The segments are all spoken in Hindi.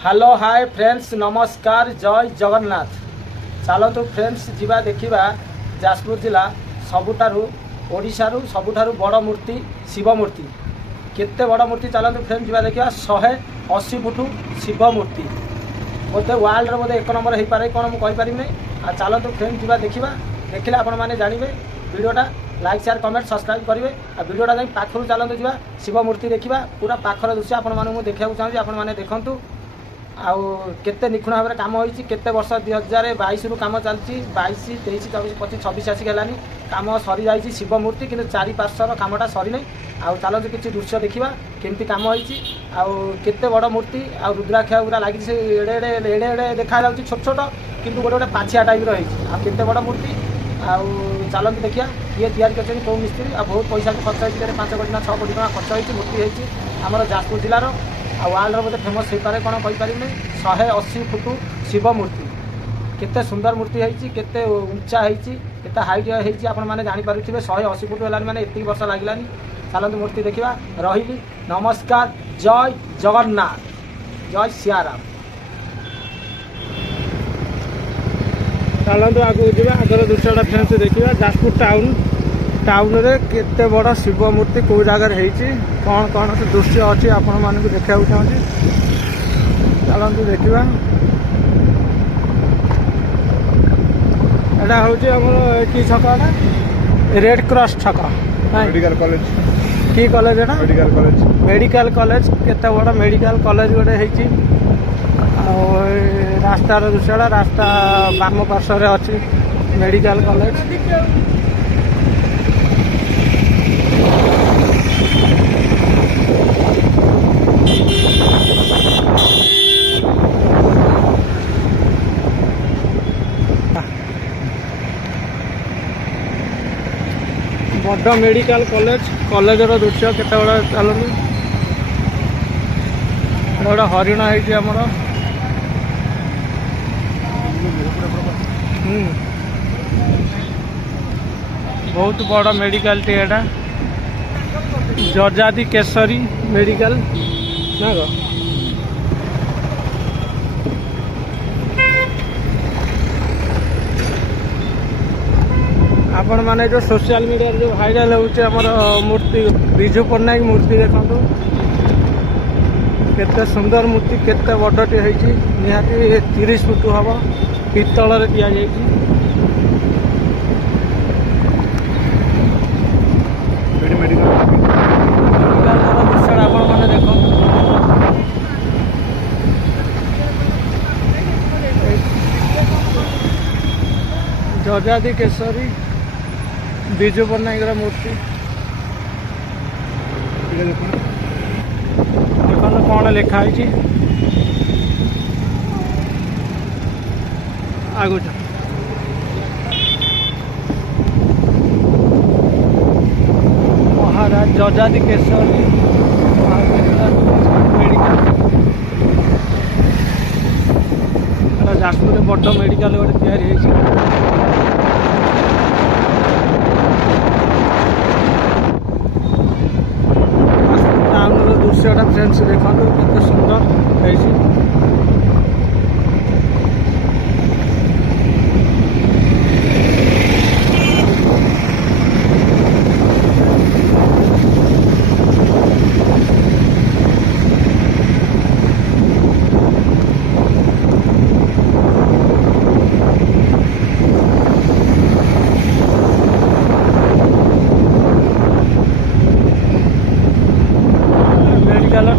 हेलो हाय फ्रेंड्स नमस्कार जय जगन्नाथ। चलतु फ्रेंड्स जीवा देखा जाजपुर जिला सबुठारु ओडिशारु सबुठारु बड़ मूर्ति शिव मूर्ति केते बड़ मूर्ति। चलतु फ्रेंड्स जीवा देखा 180 फुट शिव मूर्ति बोधे वर्ल्ड बोधे 1 नंबर हो पारे कौन मुझे कहींपारि नहीं। चलतु फ्रेंड्स जीवा देखा देखिले आपण मैंने जानवे वीडियोटा लाइक शेयर कमेंट सब्सक्राइब करेंगे। वीडियोटा जाए पाखर चलते जा शिव मूर्ति देखा पूरा पाखर दृश्य आपको देखा चाहिए आपण मैंने देखूँ आउ केते निखुण भाव में कम होती केते वर्ष 2022 रु कम चलती 22 23 24 25 26 आसिक है कम सरी जाइए शिव मूर्ति कि चारि पार्श्वर कमटा सरी नहीं। आउ चलते किसी दृश्य देखा केमती कम होती आउ केते बड़ मूर्ति आउ रुद्राक्ष गुरा लगी एड़े एड़े एड़े एड़े देखा छोट छोट किंतु गोटे गोटे पाछिया टाइप रही आ केते बड़ मूर्ति आउ चलते देखिए किए तैयारी कर कौ मिस्त्री आ बहुत पैसा भी खर्च होती 5 कोटी ना 6 कोटी टका खर्च होती मूर्ति होती आमर जाजपुर जिलार आ वर्ल्ड बोधे फेमस हो पारे कौन कहींपारि नहीं। 180 फुट शिव मूर्ति केते सुंदर मूर्ति होती केते उच्चा होती केते हाइट होती आपण मैंने जानीपारे 180 फुट है मैंने एत वर्ष लगे। चलते मूर्ति देखा रही नमस्कार जय जगन्नाथ जय सियाराम। चलते आगे जा आगर दृश्यटा फ्रेंड्स देखा जाजपुर टाउन रे केते बड़ शिव मूर्ति कौ जगार कौन कौन से दृश्य अच्छी आपण मानक देखा चाहिए। चलते देखा एटा हूँ कि छका रेड क्रॉस छक मेडिकल कॉलेज कि कॉलेज एटा मेडिकल कॉलेज केते बड़ मेडिकल कॉलेज गोटे होती रास्तार दृश्यटा रास्ता बाम पार्श्व अच्छी मेडिकल कॉलेज। बड़ मेडिकल कॉलेजर दृश्य केते बड़ा चलती गोटे हरिण है आमर बहुत बड़ मेडिकल टी एटा जजाति केशरी मेडिकल ना गो आपण माने जो सोशल मीडिया जो भाइराल होचे हमर मूर्ति विजु पन्नायक मूर्ति देखंतु केते सुंदर मूर्ति केते बड़टी होईची निहाती 30 फुट हबो पित्तल रे दिया जाईची। आपण माने देखो जजाति केशरी विजु पन्नायक मूर्ति देखो कौन लिखाई आगु महाराज जजाति केशरी मेडिकल जाजपुर बड़ मेडिकल गोटे या दृश्यटा फ्रेंड्स देखो केते सुंदर है।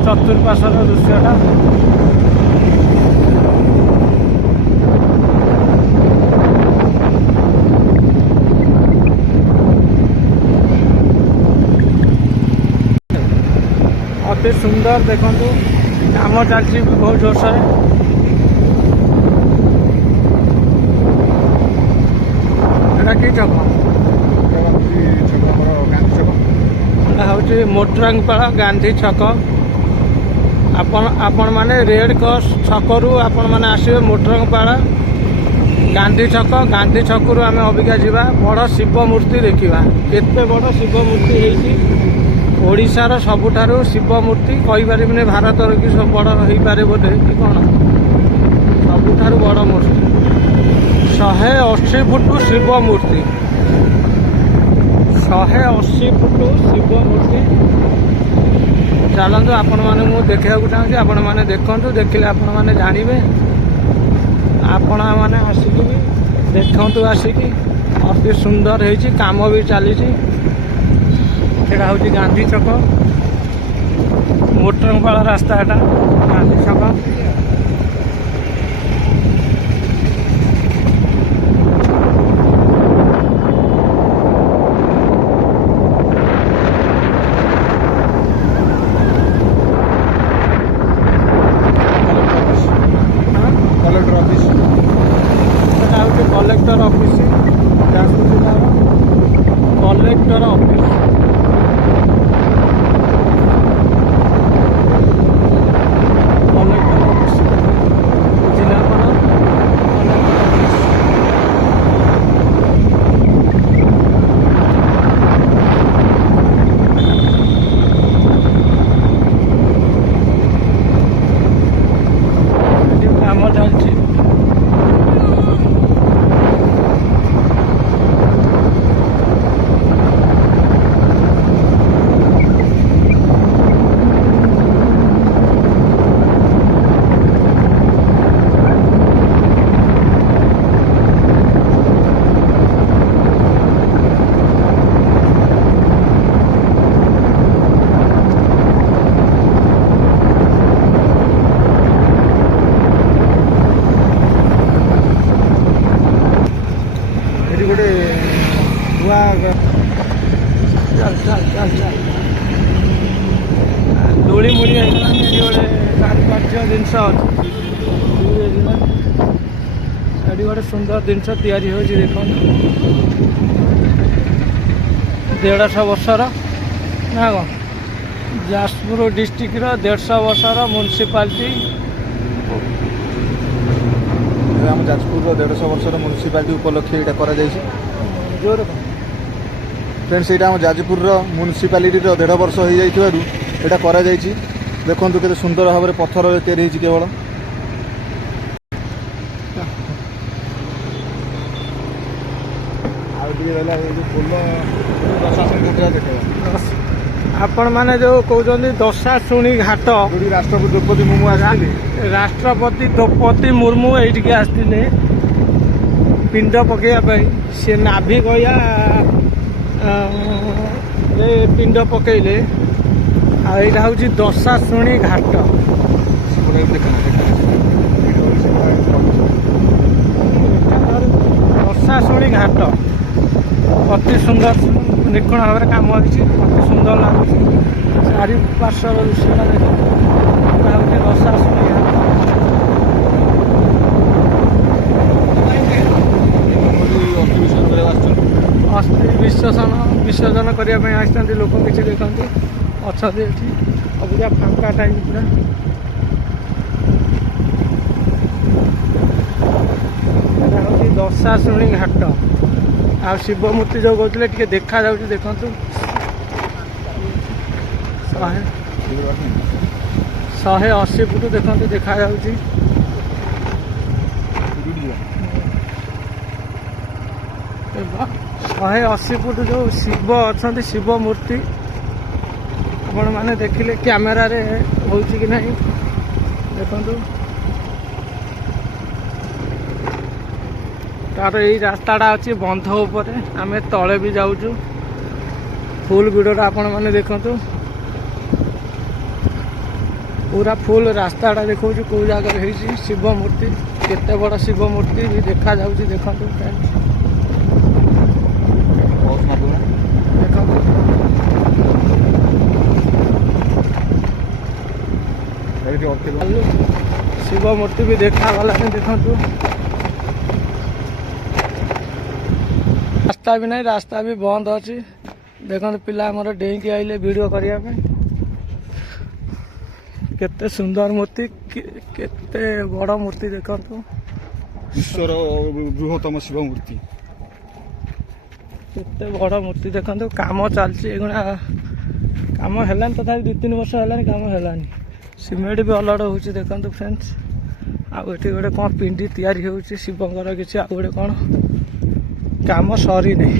चतुर्पार्श्वर दृश्यटा अति सुंदर देखु काम चलती बहुत जोर से कि छक हूँ मोटरांगपाड़ा गांधी छक आपण माने रेड क्रॉस छकरू आपण माने आसवे मोटरांगपाड़ा गांधी छक रु आम अबिका जा बड़ शिव मूर्ति देखा केते बड़ शिव मूर्ति ଓଡ଼ିଶାର ସବୁଠାରୁ ଶିବ ମୂର୍ତ୍ତି କହିପାରିବିନି ଭାରତର କି ସବୁ ବଡ଼ ହେଇପାରେ ବୋଧେ କି କ'ଣ, ସବୁଠାରୁ ବଡ଼ ମୂର୍ତ୍ତି 180 ଫୁଟ ଶିବ ମୂର୍ତ୍ତି, 180 ଫୁଟ ଶିବ ମୂର୍ତ୍ତି। ଚାଲନ୍ତୁ ଆପଣମାନଙ୍କୁ ମୁଁ ଦେଖିବାକୁ ଚାହୁଁଛି, ଆପଣମାନେ ଦେଖନ୍ତୁ, ଦେଖିଲେ ଆପଣମାନେ ଜାଣିବେ। ଆପଣମାନେ ଆସିକି ବି ଦେଖନ୍ତୁ, ଆସିକି ଅତି ସୁନ୍ଦର ହେଇଛି, କାମ ବି ଚାଲିଛି। ଏଇଟା ହେଉଛି ଗାନ୍ଧୀ ଛକ, ମୋଟରପାଳ ରାସ୍ତା, ଏଟା ଗାନ୍ଧୀ ଛକ। Collector office. ଏଟା ହେଉଛି କଲେକ୍ଟର ଅଫିସ, ଯାଜପୁର ଜିଲ୍ଲାର କଲେକ୍ଟର ଅଫିସ। କଲେକ୍ଟର ଅଫିସ, ଜିଲ୍ଲାପାଳ କଲେକ୍ଟର ଅଫିସ। ଏଠି କାମ ଚାଲିଛି। ଏଠି ଗୋଟେ ନୂଆ ଚାଲ ଚାଲ ଚାଲ ଚାଲ ଦୋଳି ମୁଳି ହେଇଗଲାଣି। ଏଠି ଗୋଟେ କାରୁକାର୍ଯ୍ୟ ଜିନିଷ ଅଛି, ଏଠି ଗୋଟେ ସୁନ୍ଦର ଜିନିଷ ତିଆରି ହେଉଛି, ଦେଖନ୍ତୁ। 150 ବର୍ଷର ନା କ'ଣ, ଯାଜପୁର ଡିଷ୍ଟ୍ରିକ୍ଟର 150 ବର୍ଷର ମ୍ୟୁନିସିପାଲିଟି। ଆମ ଯାଜପୁରର 150 ବର୍ଷର ମ୍ୟୁନିସିପାଲିଟି ଉପଲକ୍ଷେ ଏଇଟା କରାଯାଇଛି। ଜୋର ଫ୍ରେଣ୍ଡସ୍, ଏଇଟା ଆମ ଯାଜପୁରର ମ୍ୟୁନିସିପାଲିଟିର 1.5 ବର୍ଷ ହେଇଯାଇଥିବାରୁ ଏଇଟା କରାଯାଇଛି। ଦେଖନ୍ତୁ କେତେ ସୁନ୍ଦର ଭାବରେ ପଥରରେ ତିଆରି ହେଇଛି କେବଳ। ଆଉ ଟିକେ ରହିଲା ଏଇ ଯେଉଁ ପୋଲ ପ୍ରଶାସନ କ୍ଷେତ୍ର ଦେଖେଇବା। ଆପଣମାନେ ଯେଉଁ କହୁଛନ୍ତି ଦଶାଶୁଣି ଘାଟ, ଯେଉଁଠି ରାଷ୍ଟ୍ରପତି ଦ୍ରୌପଦୀ ମୁର୍ମୁ ଆସିଥିଲେ। ରାଷ୍ଟ୍ରପତି ଦ୍ରୌପଦୀ ମୁର୍ମୁ ଏଇଠିକି ଆସିଥିଲେ ପିଣ୍ଡ ପକାଇବା ପାଇଁ। ସେ ନାଭି ଗୟା ପିଣ୍ଡ ପକେଇଲେ। ଆଉ ଏଇଟା ହେଉଛି ଦଶାଶୁଣି ଘାଟ। ଦଶାଶୁଣି ଘାଟ ଅତି ସୁନ୍ଦର, ନିଖୁଣ ଭାବରେ କାମ ହେଇଛି, ଅତି ସୁନ୍ଦର ଲାଗୁଛି। ଚାରିପାର୍ଶ୍ୱର ଦୃଶ୍ୟଟା ଦେଖନ୍ତୁ। ଏଇଟା ହେଉଛି ଦଶାଶୁଣି ଘାଟ। ଅସ୍ଥି ବିସର୍ଜନ କରିବା ପାଇଁ ଆସିଛନ୍ତି ଲୋକ କିଛି, ଦେଖନ୍ତୁ ଅଛନ୍ତି ଏଠି। ଅବିକା ଫାଙ୍କା ଟାଇମ୍ ପୁରା। ଏଇଟା ହେଉଛି ଦଶାଶୁଣି ଘାଟ। ଆଉ ଶିବ ମୂର୍ତ୍ତି ଯେଉଁ କହୁଥିଲେ ଟିକେ ଦେଖାଯାଉଛି, ଦେଖନ୍ତୁ। 180 ଫୁଟ ଦେଖନ୍ତୁ ଦେଖାଯାଉଛି। 180 ଫୁଟ ଯେଉଁ ଶିବ ଅଛନ୍ତି, ଶିବ ମୂର୍ତ୍ତି ଆପଣମାନେ ଦେଖିଲେ କ୍ୟାମେରାରେ ହେଉଛି କି ନାହିଁ ଦେଖନ୍ତୁ। ତାର ଏଇ ରାସ୍ତାଟା ଅଛି ବନ୍ଧ ଉପରେ, ଆମେ ତଳେ ବି ଯାଉଛୁ। ଫୁଲ୍ ଭିଡ଼ିଓଟା ଆପଣମାନେ ଦେଖନ୍ତୁ, ପୁରା ଫୁଲ୍ ରାସ୍ତାଟା ଦେଖାଉଛି କେଉଁ ଜାଗାରେ ହେଇଛି ଶିବ ମୂର୍ତ୍ତି। କେତେ ବଡ଼ ଶିବ ମୂର୍ତ୍ତି ବି ଦେଖାଯାଉଛି, ଦେଖନ୍ତୁ ଫ୍ରେଣ୍ଡସ୍। ଦେଖନ୍ତୁ ଶିବ ମୂର୍ତ୍ତି ବି ଦେଖାଗଲାଣି, ଦେଖନ୍ତୁ। ରାସ୍ତା ବି ନାହିଁ, ରାସ୍ତା ବି ବନ୍ଦ ଅଛି। ଦେଖନ୍ତୁ ପିଲା ଆମର ଡେଇଁକି ଆଇଲେ ଭିଡ଼ିଓ କରିବା ପାଇଁ। କେତେ ସୁନ୍ଦର ମୂର୍ତ୍ତି, କେତେ ବଡ଼ ମୂର୍ତ୍ତି ଦେଖନ୍ତୁ। ବିଶ୍ୱର ବୃହତ୍ତମ ଶିବ ମୂର୍ତ୍ତି। କେତେ ବଡ଼ ମୂର୍ତ୍ତି ଦେଖନ୍ତୁ। କାମ ଚାଲିଛି, ଏଗୁଡ଼ା काम हेलानी तथापि 2-3 वर्ष हेलानी काम हेलानी सीमेंट भी अलग होची देखंतु फ्रेंड्स आ एठी गोटे कोन पिंडी तयारी होची शिवंकर किछि आ गोटे कोन काम सरी नै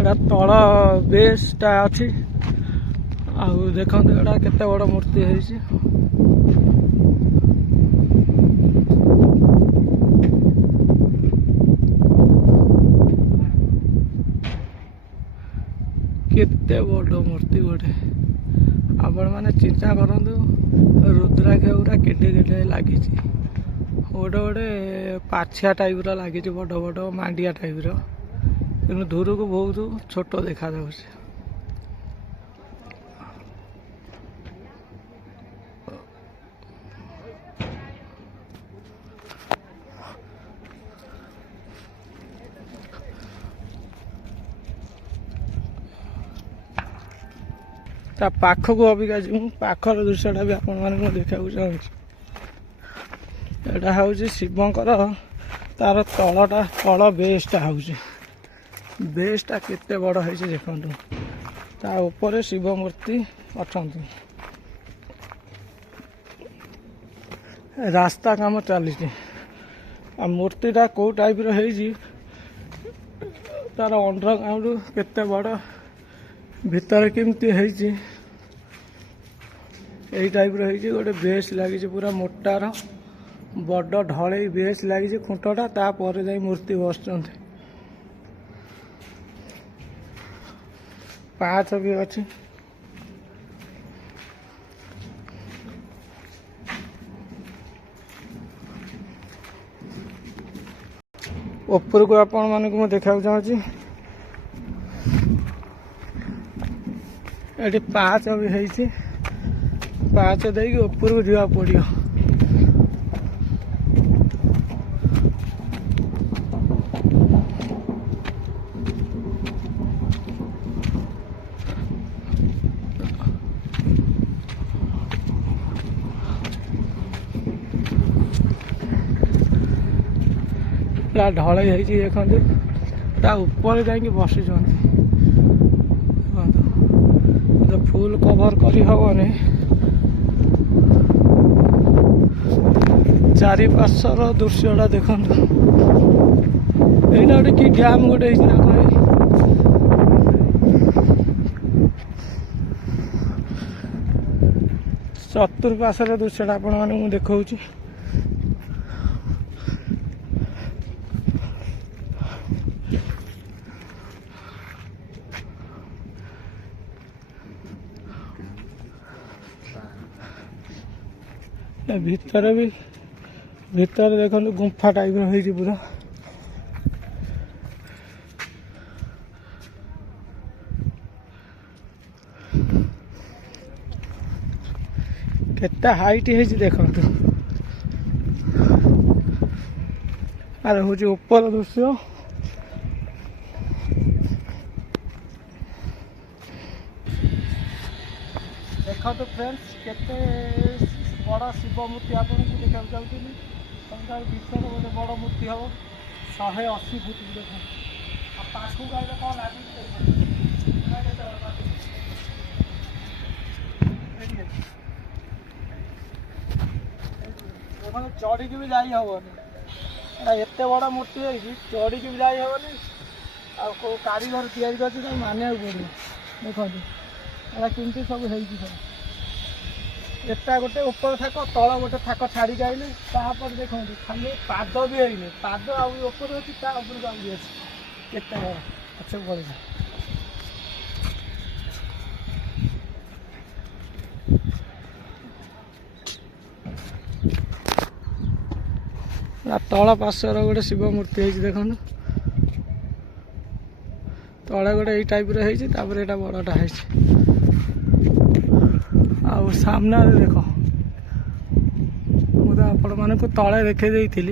एटा तळ बेसटा अछि आ देखंतु एटा केते बड़ मूर्ति होईछि केते बड़ मूर्ति गोटे आपण मैंने चिंता करंतु रुद्राक्ष गुरा केटे केटे लगी गोटे गोटे पाछिया टाइप लगी बड़ बड़ मांडिया टाइप कि दूर को बहुत छोट देखा जाऊँ ता पाख को अबिका जी पाखर दृश्यटा भी आपण मानक देखा चाहूँ एटा हूँ शिवंकर तार तलटा तल बेसटा हूँ बेसटा केते बड़ है देखु ता ऊपर शिव मूर्ति अच्छा रास्ता काम चली मूर्तिटा कौ टाइप रही तार अंडरग्राउंड केते बड़ भितर केमती है यही टाइप रही गोटे बेस लगी पूरा मोटार बड़ ढले बेस लगी खुंटटा तापर जा मूर्ति बस पाँच भी अच्छी ऊपर को आपण मानक देखा चाहूँगी ये पाँच भी है पाँच देकी ऊपर को जा पड़ो ढल देखते ता ऊपर जा बसी देखो फुल कवर करी हबनी चारि पार्श्वर दृश्यटा देखु यहाँ गोटे कि डैम गोटे चतुर्पार्श्वर दृश्यटा आपण मानक देखा भितर भी भितर देखो गुंफा टाइप रही पूरा केता हाइट है देखो अरे हूँ ऊपर दृश्य देखो तो फ्रेंड्स केते बड़ा शिव मूर्ति आपको देखा चाहूँगी विश्वर गोटे बड़ मूर्ति हम 180 फुट देख पाखु गए कौन लगे चढ़ी भी जा हेबनी एत बड़ा मूर्ति है चढ़ी भी जा हेबनी आ कारीगर या मानिया पड़ो देखो केमती सब है एटा गोटे ऊपर थाक तल गोटे थाक छाड़ी आइले तापर देखो खाली पाद भी है पाद आपर अच्छी तापर आगे अच्छे के अच्छे पड़े तल पार्श्वर गोटे शिव मूर्ति है देखो तले गोटे यही टाइप रही बड़टा है आउ सामने देखो मुझे आपण मानक तले देखे देती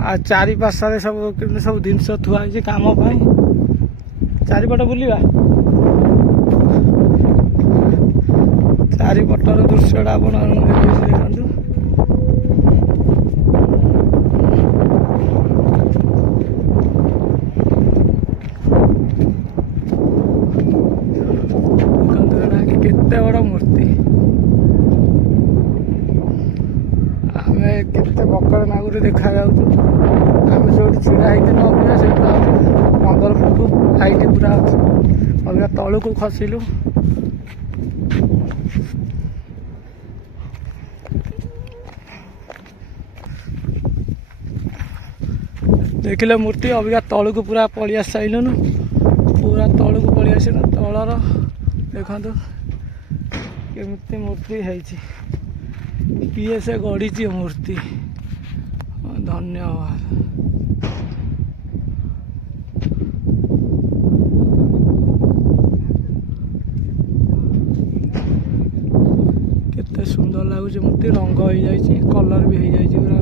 आ चारि पार्श्व सब सब जिनस थुआई काम चारिपट बुलवा चारिपटर दृश्यटा आप देखते ଆମେ କେତେ ବକଳ ନାଗୁରୁ ଦେଖାଯାଉଛୁ। ଆମେ ଯେଉଁଠି ଛିଡ଼ା ହେଇଥିଲୁ ଅବିକା ସେଇଠୁ ଆଉ 15 ଫୁଟ ହାଇଟ୍ ପୁରା ଅଛି। ଅବିକା ତଳକୁ ଖସିଲୁ। ଦେଖିଲେ ମୂର୍ତ୍ତି ଅବିକା ତଳକୁ ପୁରା ପଳେଇ ଆସି ସାରିଲୁନୁ। ପୁରା ତଳକୁ ପଳେଇ ଆସିଲୁ। ତଳର ଦେଖନ୍ତୁ କେମିତି ମୂର୍ତ୍ତି ହେଇଛି। କିଏ ସେ ଗଢ଼ିଛି ମୂର୍ତ୍ତି। ଧନ୍ୟବାଦ। କେତେ ସୁନ୍ଦର ଲାଗୁଛି ମୂର୍ତ୍ତି। ରଙ୍ଗ ହେଇଯାଇଛି, କଲର୍ ବି ହେଇଯାଇଛି ପୁରା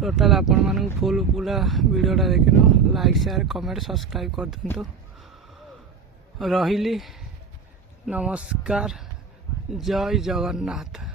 ଟୋଟାଲ ଆପଣମାନଙ୍କୁ ଫୁଲ୍ ପୁରା ଭିଡ଼ିଓଟା ଦେଖିନ। ଲାଇକ୍ ସେୟାର କମେଣ୍ଟ ସବସ୍କ୍ରାଇବ୍ କରିଦିଅନ୍ତୁ। ରହିଲି, ନମସ୍କାର, ଜୟ ଜଗନ୍ନାଥ।